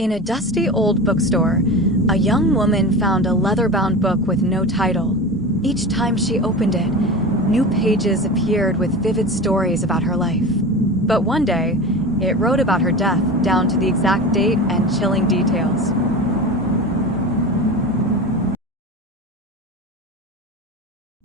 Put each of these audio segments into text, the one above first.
In a dusty old bookstore, a young woman found a leather-bound book with no title. Each time she opened it, new pages appeared with vivid stories about her life. But one day, it wrote about her death, down to the exact date and chilling details.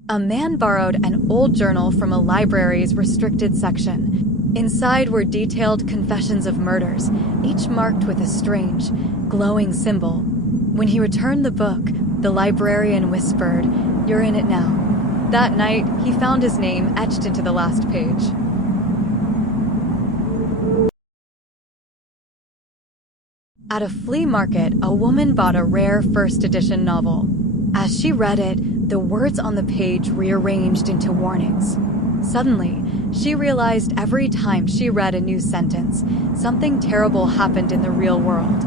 A man borrowed an old journal from a library's restricted section. Inside were detailed confessions of murders, each marked with a strange, glowing symbol. When he returned the book, the librarian whispered, "You're in it now." That night, he found his name etched into the last page. At a flea market, a woman bought a rare first edition novel. As she read it, the words on the page rearranged into warnings. Suddenly, she realized every time she read a new sentence, something terrible happened in the real world.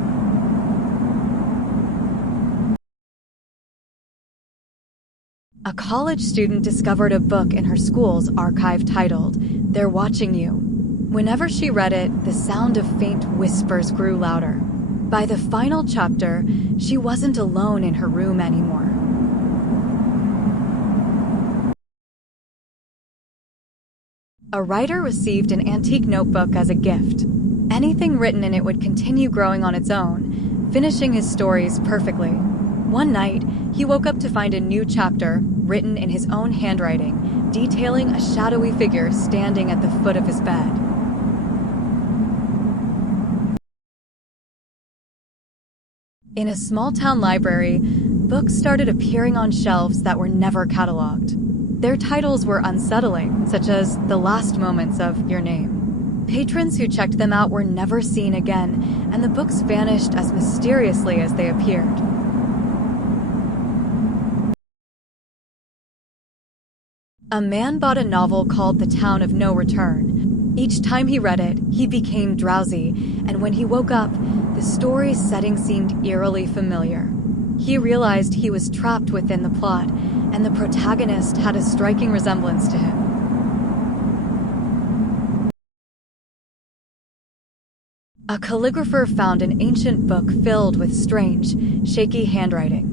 A college student discovered a book in her school's archive titled, "They're Watching You." Whenever she read it, the sound of faint whispers grew louder. By the final chapter, she wasn't alone in her room anymore. A writer received an antique notebook as a gift. Anything written in it would continue growing on its own, finishing his stories perfectly. One night, he woke up to find a new chapter, written in his own handwriting, detailing a shadowy figure standing at the foot of his bed. In a small-town library, books started appearing on shelves that were never cataloged. Their titles were unsettling, such as The Last Moments of Your Name. Patrons who checked them out were never seen again, and the books vanished as mysteriously as they appeared. A man bought a novel called The Town of No Return. Each time he read it, he became drowsy, and when he woke up, the story's setting seemed eerily familiar. He realized he was trapped within the plot, and the protagonist had a striking resemblance to him. A calligrapher found an ancient book filled with strange, shaky handwriting.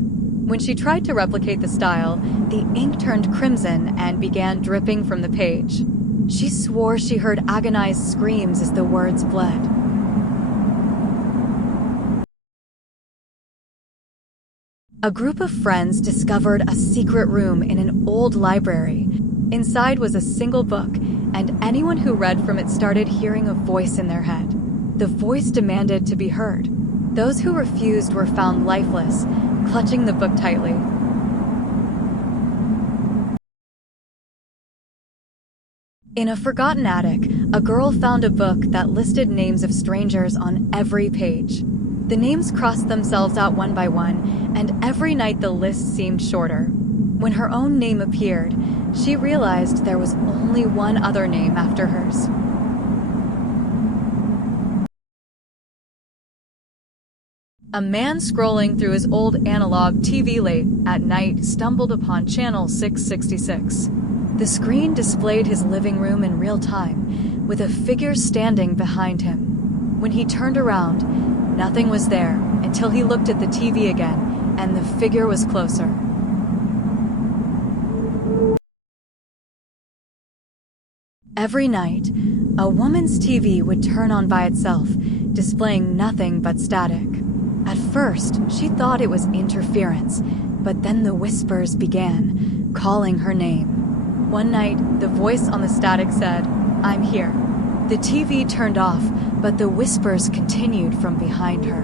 When she tried to replicate the style, the ink turned crimson and began dripping from the page. She swore she heard agonized screams as the words bled. A group of friends discovered a secret room in an old library. Inside was a single book, and anyone who read from it started hearing a voice in their head. The voice demanded to be heard. Those who refused were found lifeless, clutching the book tightly. In a forgotten attic, a girl found a book that listed names of strangers on every page. The names crossed themselves out one by one, and every night the list seemed shorter. When her own name appeared, she realized there was only one other name after hers. A man scrolling through his old analog TV late at night stumbled upon channel 666. The screen displayed his living room in real time, with a figure standing behind him. When he turned around, nothing was there until he looked at the TV again, and the figure was closer. Every night, a woman's TV would turn on by itself, displaying nothing but static. At first, she thought it was interference, but then the whispers began, calling her name. One night, the voice on the static said, "I'm here." The TV turned off, but the whispers continued from behind her.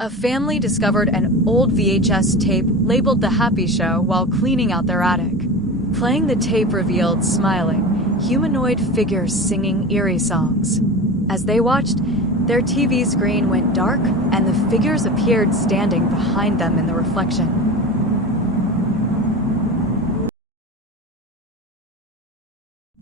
A family discovered an old VHS tape labeled The Happy Show while cleaning out their attic. Playing the tape revealed smiling, humanoid figures singing eerie songs. As they watched, their TV screen went dark and the figures appeared standing behind them in the reflection.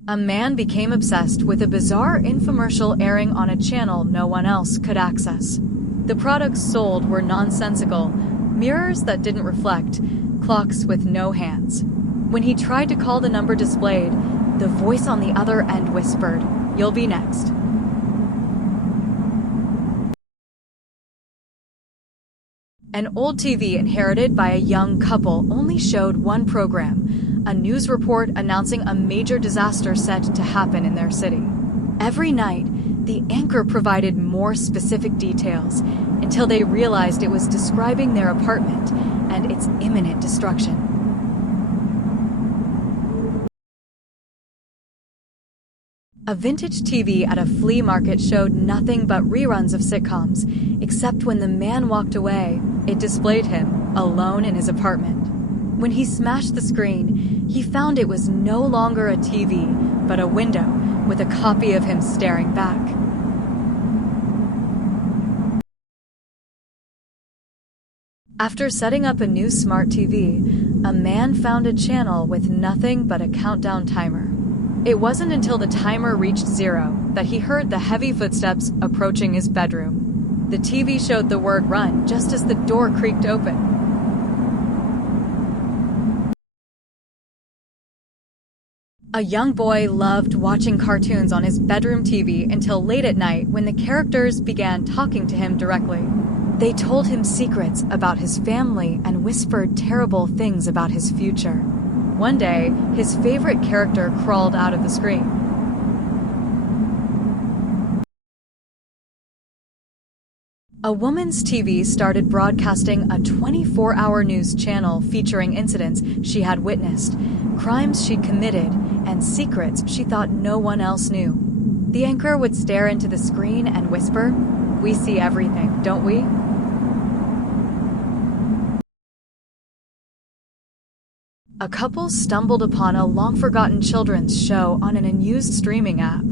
A man became obsessed with a bizarre infomercial airing on a channel no one else could access. The products sold were nonsensical, mirrors that didn't reflect, clocks with no hands. When he tried to call the number displayed, The voice on the other end whispered, "You'll be next." An old TV inherited by a young couple only showed one program, a news report announcing a major disaster set to happen in their city. Every night, the anchor provided more specific details until they realized it was describing their apartment and its imminent destruction. A vintage TV at a flea market showed nothing but reruns of sitcoms, except when the man walked away, it displayed him, alone in his apartment. When he smashed the screen, he found it was no longer a TV, but a window with a copy of him staring back. After setting up a new smart TV, a man found a channel with nothing but a countdown timer. It wasn't until the timer reached 0 that he heard the heavy footsteps approaching his bedroom. The TV showed the word "run" just as the door creaked open. A young boy loved watching cartoons on his bedroom TV until late at night when the characters began talking to him directly. They told him secrets about his family and whispered terrible things about his future. One day, his favorite character crawled out of the screen. A woman's TV started broadcasting a 24-hour news channel featuring incidents she had witnessed, crimes she committed, and secrets she thought no one else knew. The anchor would stare into the screen and whisper, "We see everything, don't we?" A couple stumbled upon a long-forgotten children's show on an unused streaming app.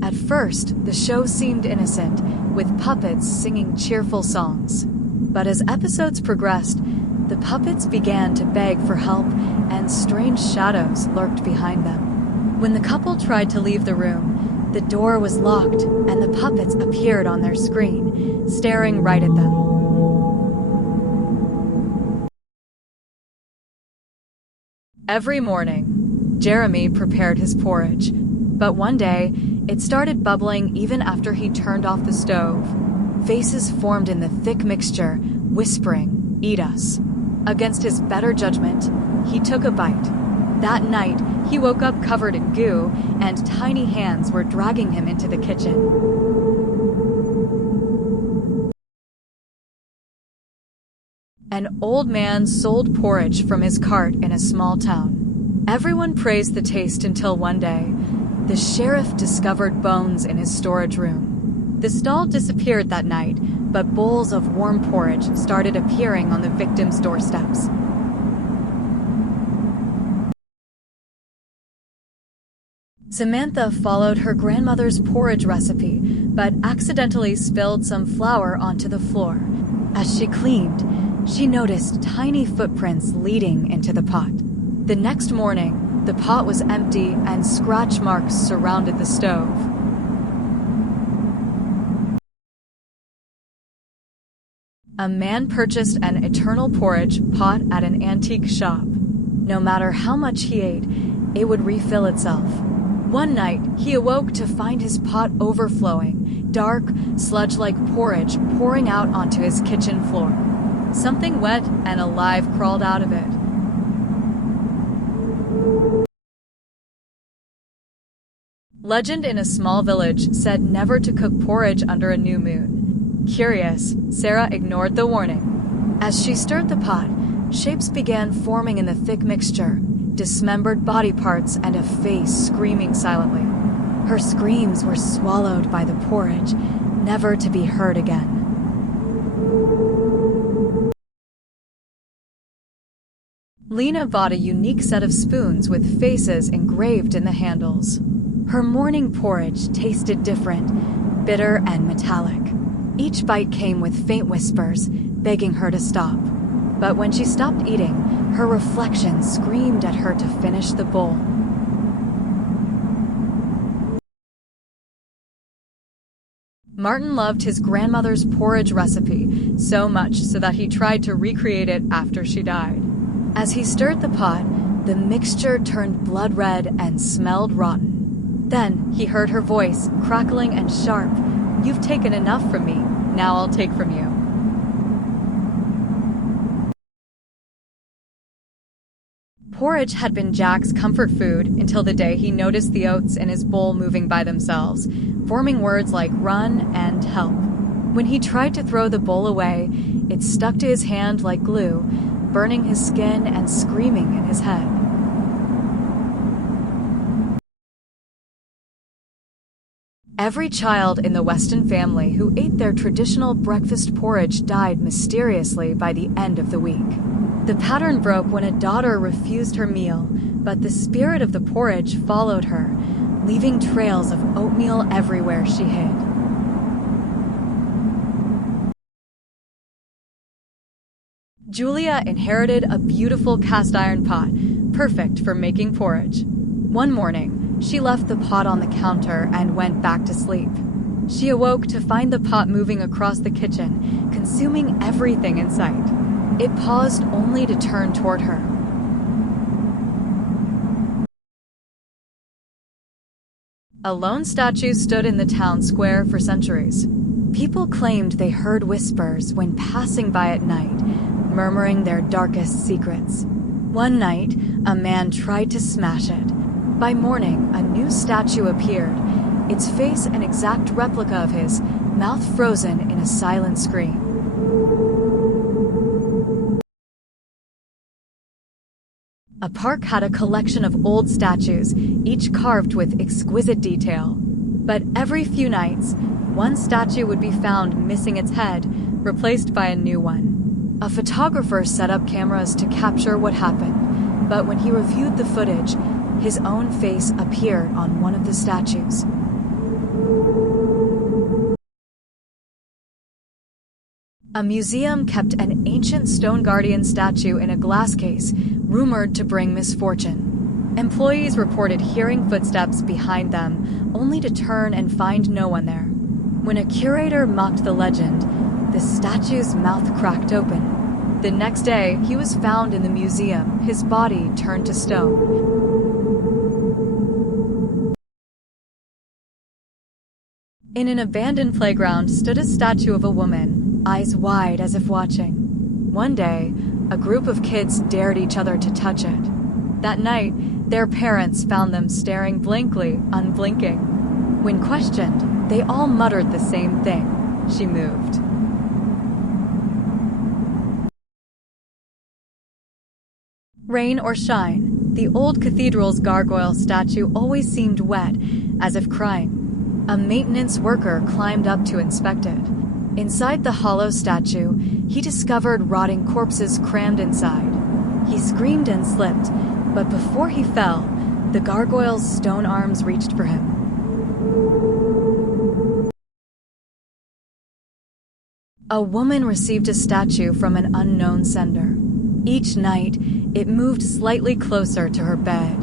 At first, the show seemed innocent, with puppets singing cheerful songs. But as episodes progressed, the puppets began to beg for help, and strange shadows lurked behind them. When the couple tried to leave the room, the door was locked, and the puppets appeared on their screen, staring right at them. Every morning, Jeremy prepared his porridge, but one day, it started bubbling even after he turned off the stove. Faces formed in the thick mixture, whispering, "Eat us." Against his better judgment, he took a bite. That night, he woke up covered in goo, and tiny hands were dragging him into the kitchen. An old man sold porridge from his cart in a small town. Everyone praised the taste until one day, the sheriff discovered bones in his storage room. The stall disappeared that night, but bowls of warm porridge started appearing on the victims' doorsteps. Samantha followed her grandmother's porridge recipe, but accidentally spilled some flour onto the floor. As she cleaned, she noticed tiny footprints leading into the pot. The next morning, the pot was empty and scratch marks surrounded the stove. A man purchased an eternal porridge pot at an antique shop. No matter how much he ate, it would refill itself. One night, he awoke to find his pot overflowing, dark, sludge-like porridge pouring out onto his kitchen floor. Something wet and alive crawled out of it. Legend in a small village said never to cook porridge under a new moon. Curious, Sarah ignored the warning. As she stirred the pot, shapes began forming in the thick mixture, dismembered body parts and a face screaming silently. Her screams were swallowed by the porridge, never to be heard again. Lena bought a unique set of spoons with faces engraved in the handles. Her morning porridge tasted different, bitter and metallic. Each bite came with faint whispers, begging her to stop. But when she stopped eating, her reflection screamed at her to finish the bowl. Martin loved his grandmother's porridge recipe so much so that he tried to recreate it after she died. As he stirred the pot, The mixture turned blood red and smelled rotten. Then he heard her voice, crackling and sharp. "You've taken enough from me, now I'll take from you." Porridge had been Jack's comfort food until the day he noticed the oats in his bowl moving by themselves, forming words like run and help. When he tried to throw the bowl away, it stuck to his hand like glue, burning his skin and screaming in his head. Every child in the Weston family who ate their traditional breakfast porridge died mysteriously by the end of the week. The pattern broke when a daughter refused her meal, but the spirit of the porridge followed her, leaving trails of oatmeal everywhere she hid. Julia inherited a beautiful cast-iron pot, perfect for making porridge. One morning, she left the pot on the counter and went back to sleep. She awoke to find the pot moving across the kitchen, consuming everything in sight. It paused only to turn toward her. A lone statue stood in the town square for centuries. People claimed they heard whispers when passing by at night, murmuring their darkest secrets. One night, a man tried to smash it. By morning, a new statue appeared, its face an exact replica of his, mouth frozen in a silent scream. A park had a collection of old statues, each carved with exquisite detail. But every few nights, one statue would be found missing its head, replaced by a new one. A photographer set up cameras to capture what happened, but when he reviewed the footage, his own face appeared on one of the statues. A museum kept an ancient stone guardian statue in a glass case, rumored to bring misfortune. Employees reported hearing footsteps behind them, only to turn and find no one there. When a curator mocked the legend, the statue's mouth cracked open. The next day, he was found in the museum, his body turned to stone. In an abandoned playground stood a statue of a woman, eyes wide as if watching. One day, a group of kids dared each other to touch it. That night, their parents found them staring blankly, unblinking. When questioned, they all muttered the same thing: "She moved." Rain or shine, the old cathedral's gargoyle statue always seemed wet, as if crying. A maintenance worker climbed up to inspect it. Inside the hollow statue, he discovered rotting corpses crammed inside. He screamed and slipped, but before he fell, the gargoyle's stone arms reached for him. A woman received a statue from an unknown sender. Each night, it moved slightly closer to her bed.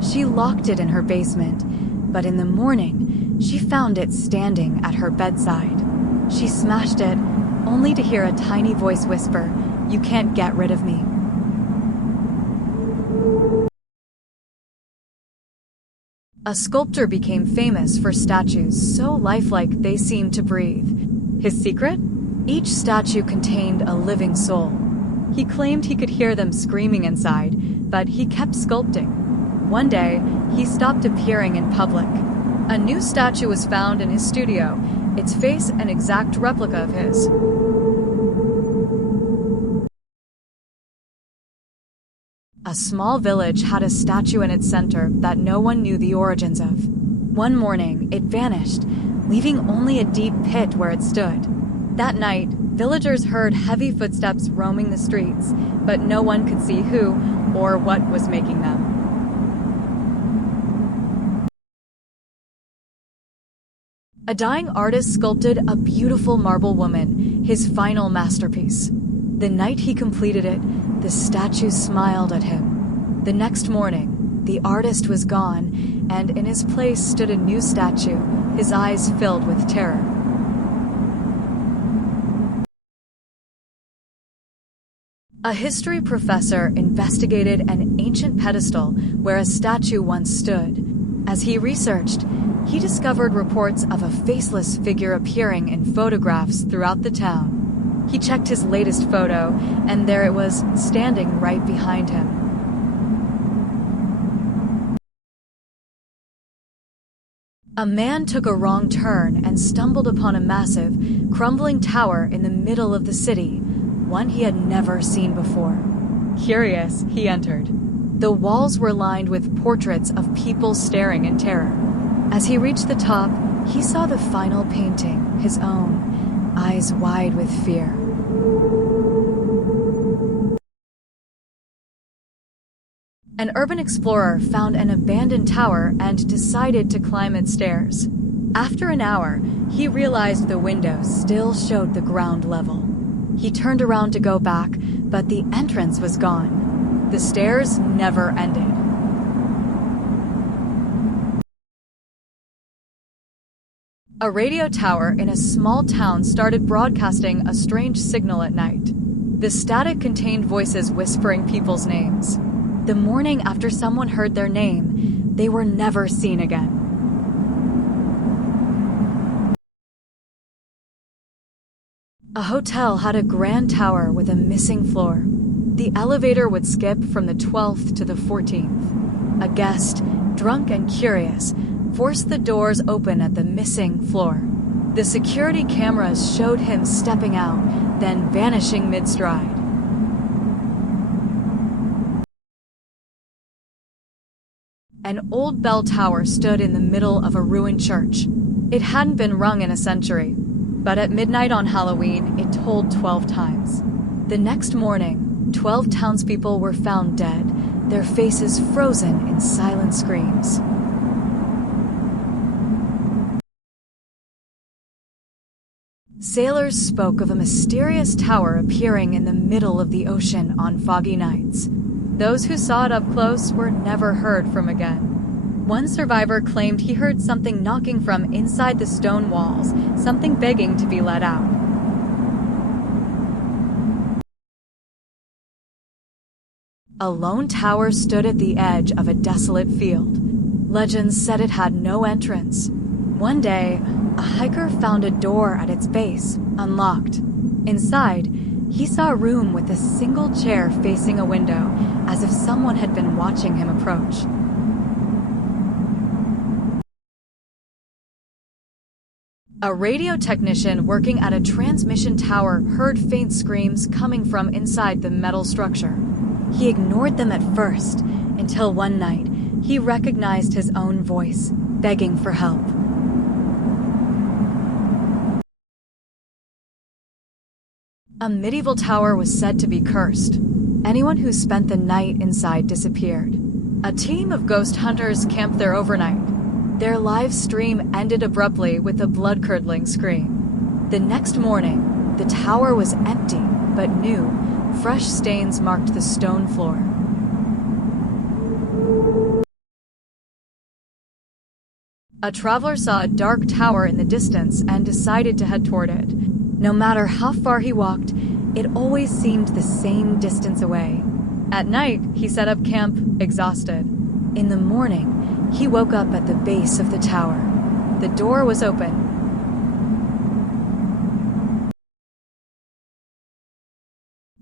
She locked it in her basement, but in the morning, she found it standing at her bedside. She smashed it, only to hear a tiny voice whisper, "You can't get rid of me." A sculptor became famous for statues so lifelike they seemed to breathe. His secret? Each statue contained a living soul. He claimed he could hear them screaming inside, but he kept sculpting. One day, he stopped appearing in public. A new statue was found in his studio, its face an exact replica of his. A small village had a statue in its center that no one knew the origins of. One morning, it vanished, leaving only a deep pit where it stood. That night, villagers heard heavy footsteps roaming the streets, but no one could see who or what was making them. A dying artist sculpted a beautiful marble woman, his final masterpiece. The night he completed it, the statue smiled at him. The next morning, the artist was gone, and in his place stood a new statue, his eyes filled with terror. A history professor investigated an ancient pedestal where a statue once stood. As he researched, he discovered reports of a faceless figure appearing in photographs throughout the town. He checked his latest photo, and there it was, standing right behind him. A man took a wrong turn and stumbled upon a massive, crumbling tower in the middle of the city, one he had never seen before. Curious, he entered. The walls were lined with portraits of people staring in terror. As he reached the top, he saw the final painting, his own, eyes wide with fear. An urban explorer found an abandoned tower and decided to climb its stairs. After an hour, he realized the windows still showed the ground level. He turned around to go back, but the entrance was gone. The stairs never ended. A radio tower in a small town started broadcasting a strange signal at night. The static contained voices whispering people's names. The morning after someone heard their name, they were never seen again. A hotel had a grand tower with a missing floor. The elevator would skip from the 12th to the 14th. A guest, drunk and curious, forced the doors open at the missing floor. The security cameras showed him stepping out, then vanishing mid-stride. An old bell tower stood in the middle of a ruined church. It hadn't been rung in a century, but at midnight on Halloween, it tolled 12 times. The next morning, 12 townspeople were found dead, their faces frozen in silent screams. Sailors spoke of a mysterious tower appearing in the middle of the ocean on foggy nights. Those who saw it up close were never heard from again. One survivor claimed he heard something knocking from inside the stone walls, something begging to be let out. A lone tower stood at the edge of a desolate field. Legends said it had no entrance. One day, a hiker found a door at its base, unlocked. Inside, he saw a room with a single chair facing a window, as if someone had been watching him approach. A radio technician working at a transmission tower heard faint screams coming from inside the metal structure. He ignored them at first, until one night, he recognized his own voice, begging for help. A medieval tower was said to be cursed. Anyone who spent the night inside disappeared. A team of ghost hunters camped there overnight. Their live stream ended abruptly with a blood-curdling scream. The next morning, the tower was empty, but new, fresh stains marked the stone floor. A traveler saw a dark tower in the distance and decided to head toward it. No matter how far he walked, it always seemed the same distance away. At night, he set up camp, exhausted. In the morning, he woke up at the base of the tower. The door was open.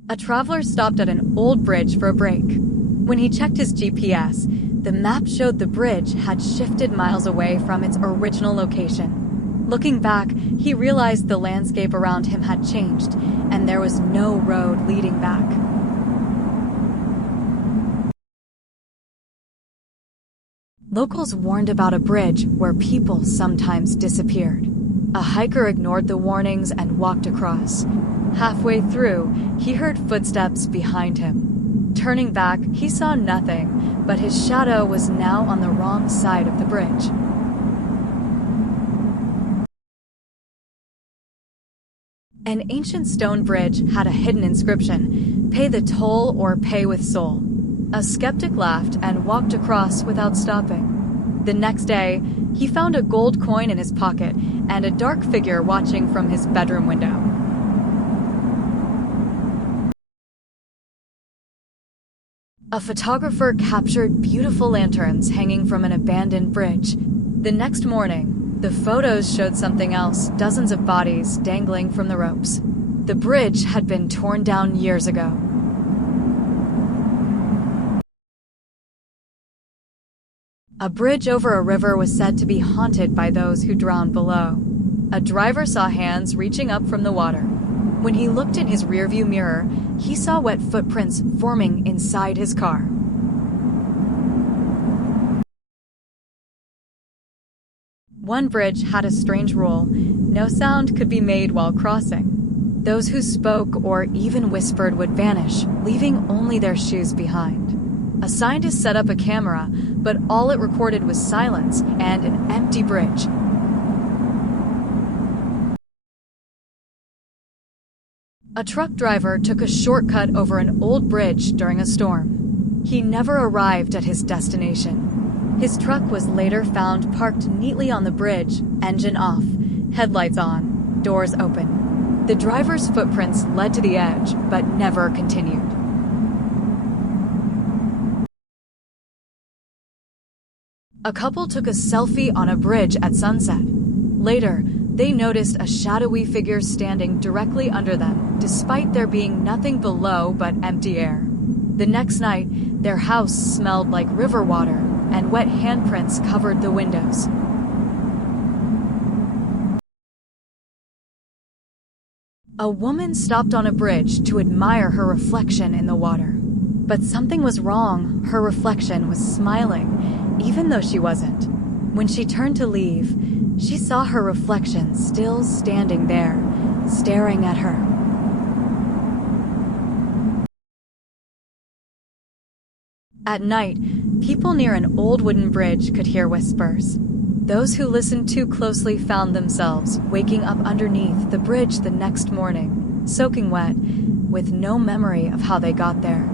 A traveler stopped at an old bridge for a break. When he checked his GPS, the map showed the bridge had shifted miles away from its original location. Looking back, he realized the landscape around him had changed, and there was no road leading back. Locals warned about a bridge where people sometimes disappeared. A hiker ignored the warnings and walked across. Halfway through, he heard footsteps behind him. Turning back, he saw nothing, but his shadow was now on the wrong side of the bridge. An ancient stone bridge had a hidden inscription, "Pay the toll or pay with soul." A skeptic laughed and walked across without stopping. The next day, he found a gold coin in his pocket and a dark figure watching from his bedroom window. A photographer captured beautiful lanterns hanging from an abandoned bridge. The next morning, the photos showed something else, dozens of bodies dangling from the ropes. The bridge had been torn down years ago. A bridge over a river was said to be haunted by those who drowned below. A driver saw hands reaching up from the water. When he looked in his rearview mirror, he saw wet footprints forming inside his car. One bridge had a strange rule: no sound could be made while crossing. Those who spoke or even whispered would vanish, leaving only their shoes behind. A scientist set up a camera, but all it recorded was silence and an empty bridge. A truck driver took a shortcut over an old bridge during a storm. He never arrived at his destination. His truck was later found parked neatly on the bridge, engine off, headlights on, doors open. The driver's footprints led to the edge, but never continued. A couple took a selfie on a bridge at sunset. Later, they noticed a shadowy figure standing directly under them, despite there being nothing below but empty air. The next night, their house smelled like river water, and wet handprints covered the windows. A woman stopped on a bridge to admire her reflection in the water. But something was wrong. Her reflection was smiling, even though she wasn't. When she turned to leave, she saw her reflection still standing there, staring at her. At night, people near an old wooden bridge could hear whispers. Those who listened too closely found themselves waking up underneath the bridge the next morning, soaking wet, with no memory of how they got there.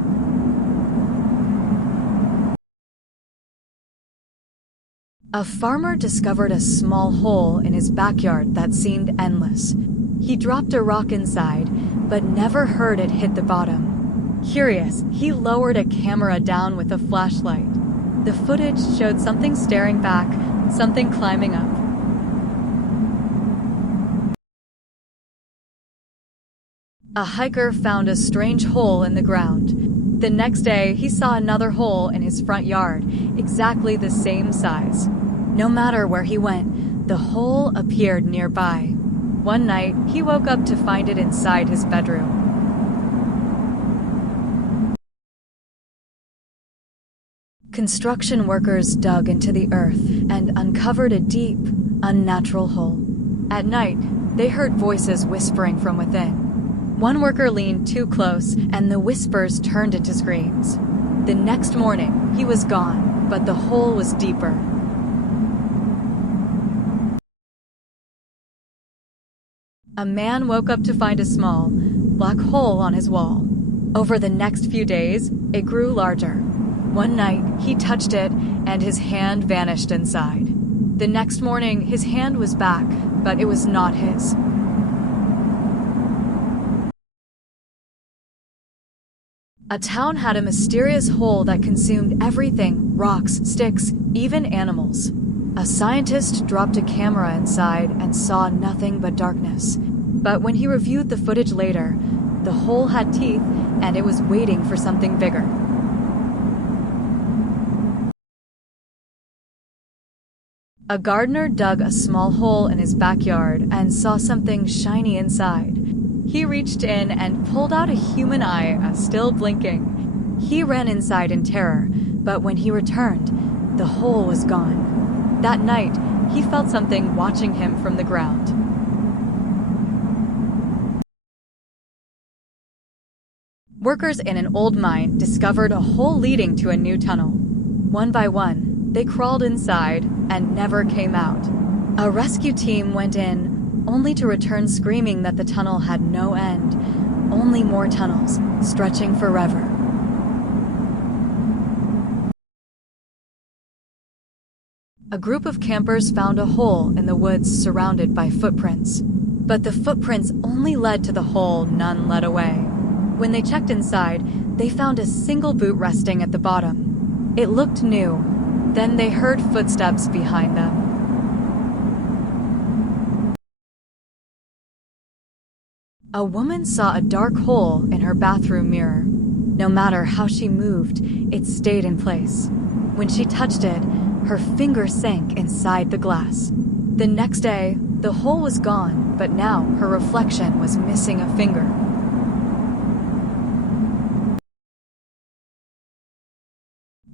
A farmer discovered a small hole in his backyard that seemed endless. He dropped a rock inside, but never heard it hit the bottom. Curious, he lowered a camera down with a flashlight. The footage showed something staring back, something climbing up. A hiker found a strange hole in the ground. The next day, he saw another hole in his front yard, exactly the same size. No matter where he went, the hole appeared nearby. One night, he woke up to find it inside his bedroom. Construction workers dug into the earth and uncovered a deep, unnatural hole. At night, they heard voices whispering from within. One worker leaned too close, and the whispers turned into screams. The next morning, he was gone, but the hole was deeper. A man woke up to find a small, black hole on his wall. Over the next few days, it grew larger. One night, he touched it, and his hand vanished inside. The next morning, his hand was back, but it was not his. A town had a mysterious hole that consumed everything: rocks, sticks, even animals. A scientist dropped a camera inside and saw nothing but darkness. But when he reviewed the footage later, the hole had teeth and it was waiting for something bigger. A gardener dug a small hole in his backyard and saw something shiny inside. He reached in and pulled out a human eye, still blinking. He ran inside in terror, but when he returned, the hole was gone. That night, he felt something watching him from the ground. Workers in an old mine discovered a hole leading to a new tunnel. One by one, they crawled inside and never came out. A rescue team went in, only to return screaming that the tunnel had no end. Only more tunnels, stretching forever. A group of campers found a hole in the woods surrounded by footprints. But the footprints only led to the hole, none led away. When they checked inside, they found a single boot resting at the bottom. It looked new. Then they heard footsteps behind them. A woman saw a dark hole in her bathroom mirror. No matter how she moved, it stayed in place. When she touched it, her finger sank inside the glass. The next day, the hole was gone, but now her reflection was missing a finger.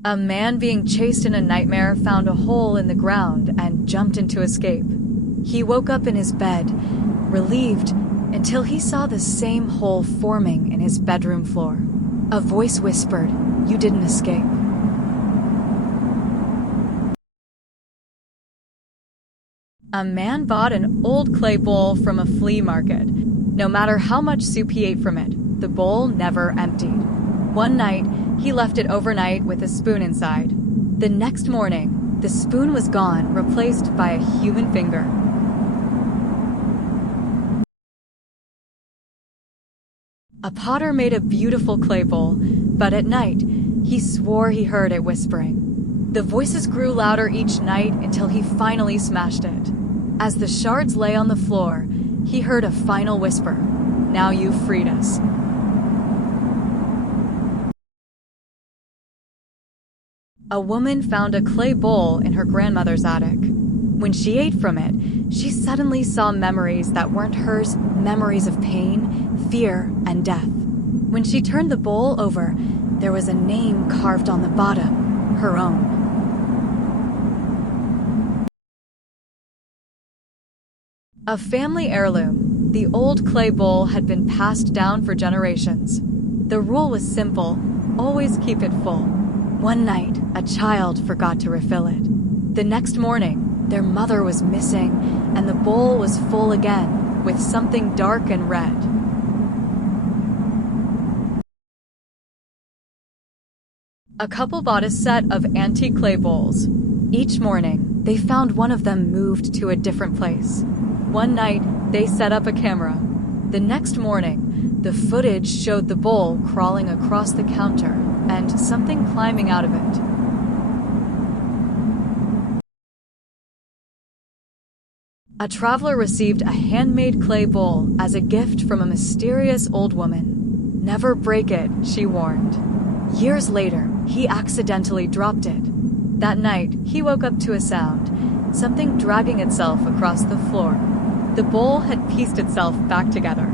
A man being chased in a nightmare found a hole in the ground and jumped in to escape. He woke up in his bed, relieved, until he saw the same hole forming in his bedroom floor. A voice whispered, "You didn't escape." A man bought an old clay bowl from a flea market. No matter how much soup he ate from it, the bowl never emptied. One night, he left it overnight with a spoon inside. The next morning, the spoon was gone, replaced by a human finger. A potter made a beautiful clay bowl, but at night, he swore he heard it whispering. The voices grew louder each night until he finally smashed it. As the shards lay on the floor, he heard a final whisper, "Now you've freed us." A woman found a clay bowl in her grandmother's attic. When she ate from it, she suddenly saw memories that weren't hers, memories of pain, fear, and death. When she turned the bowl over, there was a name carved on the bottom, her own. A family heirloom, the old clay bowl had been passed down for generations. The rule was simple, always keep it full. One night, a child forgot to refill it. The next morning, their mother was missing, and the bowl was full again, with something dark and red. A couple bought a set of antique clay bowls. Each morning, they found one of them moved to a different place. One night, they set up a camera. The next morning, the footage showed the bowl crawling across the counter and something climbing out of it. A traveler received a handmade clay bowl as a gift from a mysterious old woman. "Never break it," she warned. Years later, he accidentally dropped it. That night, he woke up to a sound, something dragging itself across the floor. The bowl had pieced itself back together.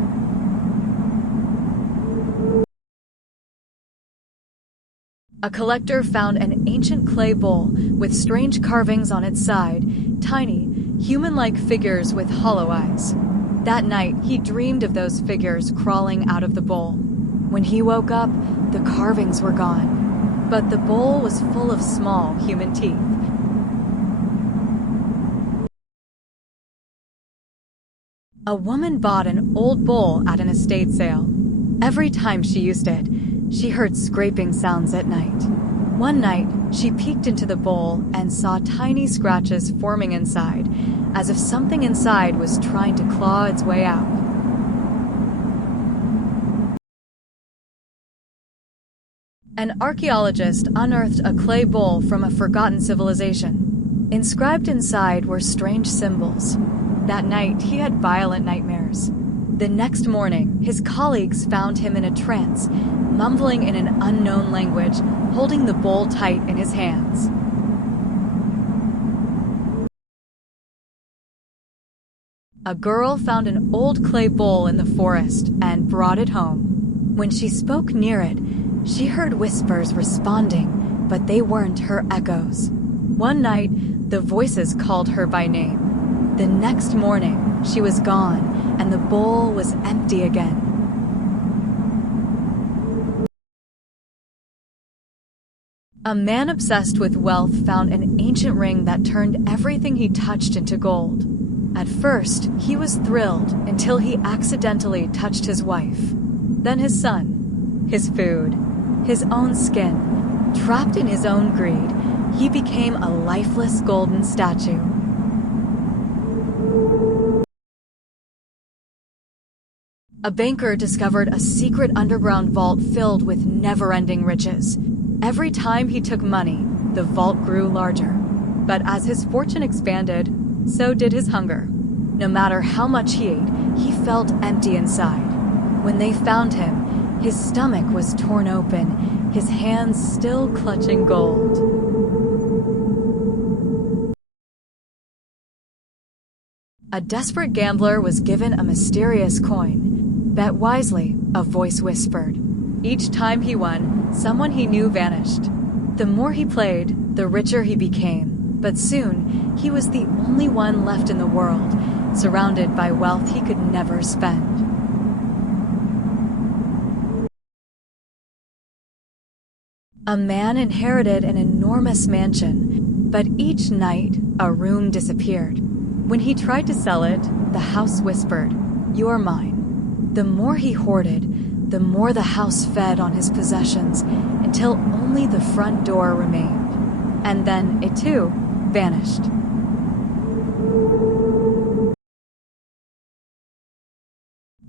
A collector found an ancient clay bowl with strange carvings on its side, tiny, human-like figures with hollow eyes. That night, he dreamed of those figures crawling out of the bowl. When he woke up, the carvings were gone, but the bowl was full of small human teeth. A woman bought an old bowl at an estate sale. Every time she used it, she heard scraping sounds at night. One night, she peeked into the bowl and saw tiny scratches forming inside, as if something inside was trying to claw its way out. An archaeologist unearthed a clay bowl from a forgotten civilization. Inscribed inside were strange symbols. That night, he had violent nightmares. The next morning, his colleagues found him in a trance, mumbling in an unknown language, holding the bowl tight in his hands. A girl found an old clay bowl in the forest and brought it home. When she spoke near it, she heard whispers responding, but they weren't her echoes. One night, the voices called her by name. The next morning, she was gone, and the bowl was empty again. A man obsessed with wealth found an ancient ring that turned everything he touched into gold. At first, he was thrilled until he accidentally touched his wife, then his son, his food, his own skin. Trapped in his own greed, he became a lifeless golden statue. A banker discovered a secret underground vault filled with never-ending riches. Every time he took money, the vault grew larger. But as his fortune expanded, so did his hunger. No matter how much he ate, he felt empty inside. When they found him, his stomach was torn open, his hands still clutching gold. A desperate gambler was given a mysterious coin. "Bet wisely," a voice whispered. Each time he won, someone he knew vanished. The more he played, the richer he became. But soon, he was the only one left in the world, surrounded by wealth he could never spend. A man inherited an enormous mansion, but each night, a room disappeared. When he tried to sell it, the house whispered, "You're mine." The more he hoarded, the more the house fed on his possessions, until only the front door remained. And then it too vanished.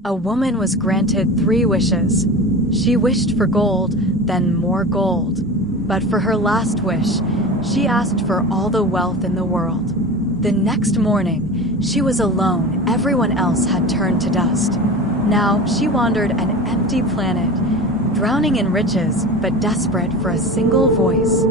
A woman was granted 3 wishes. She wished for gold, then more gold. But for her last wish, she asked for all the wealth in the world. The next morning, she was alone. Everyone else had turned to dust. Now she wandered an empty planet, drowning in riches, but desperate for a single voice.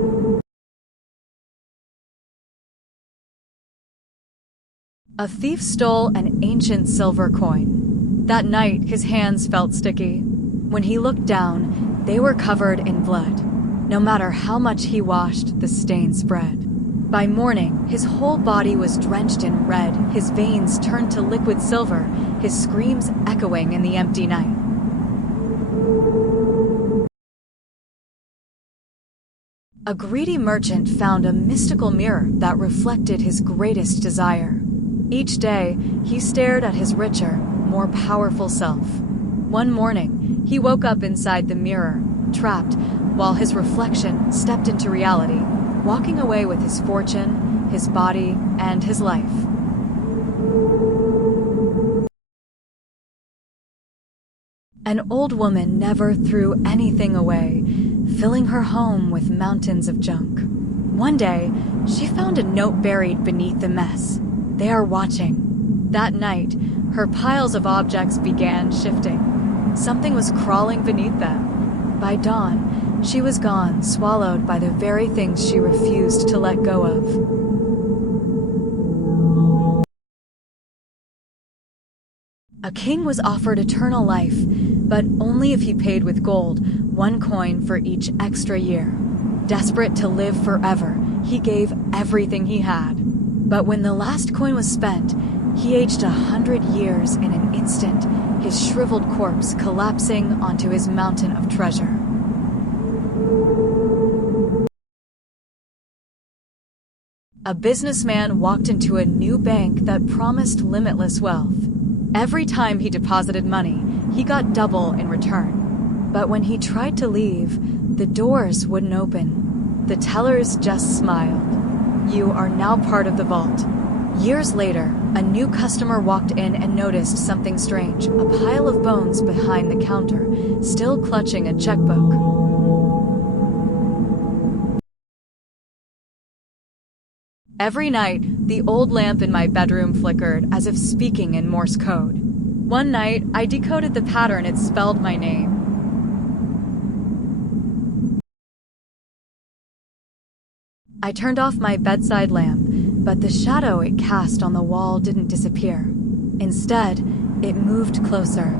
A thief stole an ancient silver coin. That night, his hands felt sticky. When he looked down, they were covered in blood. No matter how much he washed, the stain spread. By morning, his whole body was drenched in red, his veins turned to liquid silver, his screams echoing in the empty night. A greedy merchant found a mystical mirror that reflected his greatest desire. Each day, he stared at his richer, more powerful self. One morning, he woke up inside the mirror, trapped, while his reflection stepped into reality, walking away with his fortune, his body, and his life. An old woman never threw anything away, filling her home with mountains of junk. One day, she found a note buried beneath the mess. "They are watching." That night, her piles of objects began shifting. Something was crawling beneath them. By dawn, she was gone, swallowed by the very things she refused to let go of. A king was offered eternal life, but only if he paid with gold, 1 coin for each extra year. Desperate to live forever, he gave everything he had. But when the last coin was spent, he aged 100 years in an instant, his shriveled corpse collapsing onto his mountain of treasure. A businessman walked into a new bank that promised limitless wealth. Every time he deposited money, he got double in return. But when he tried to leave, the doors wouldn't open. The tellers just smiled. "You are now part of the vault." Years later, a new customer walked in and noticed something strange, a pile of bones behind the counter, still clutching a checkbook. Every night, the old lamp in my bedroom flickered as if speaking in Morse code. One night, I decoded the pattern. It spelled my name. I turned off my bedside lamp, but the shadow it cast on the wall didn't disappear. Instead, it moved closer.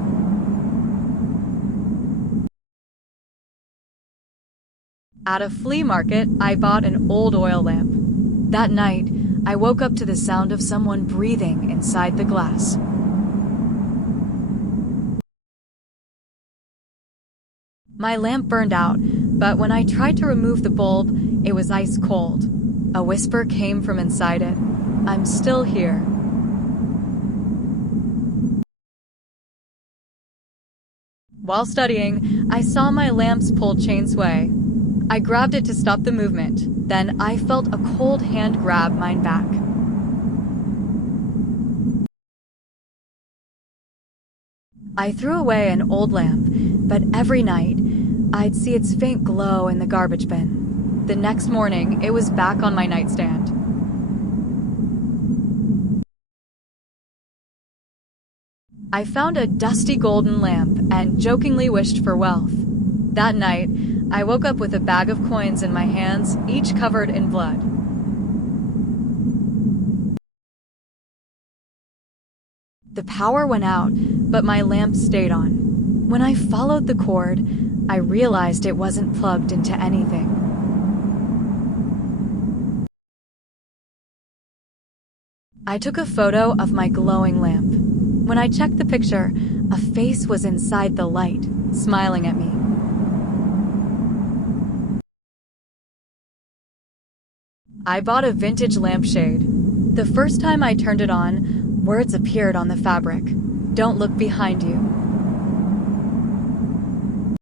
At a flea market, I bought an old oil lamp. That night, I woke up to the sound of someone breathing inside the glass. My lamp burned out, but when I tried to remove the bulb, it was ice cold. A whisper came from inside it. "I'm still here." While studying, I saw my lamp's pull chain sway. I grabbed it to stop the movement. Then I felt a cold hand grab mine back. I threw away an old lamp, but every night, I'd see its faint glow in the garbage bin. The next morning, it was back on my nightstand. I found a dusty golden lamp and jokingly wished for wealth. That night, I woke up with a bag of coins in my hands, each covered in blood. The power went out, but my lamp stayed on. When I followed the cord, I realized it wasn't plugged into anything. I took a photo of my glowing lamp. When I checked the picture, a face was inside the light, smiling at me. I bought a vintage lampshade. The first time I turned it on, words appeared on the fabric. Don't look behind you.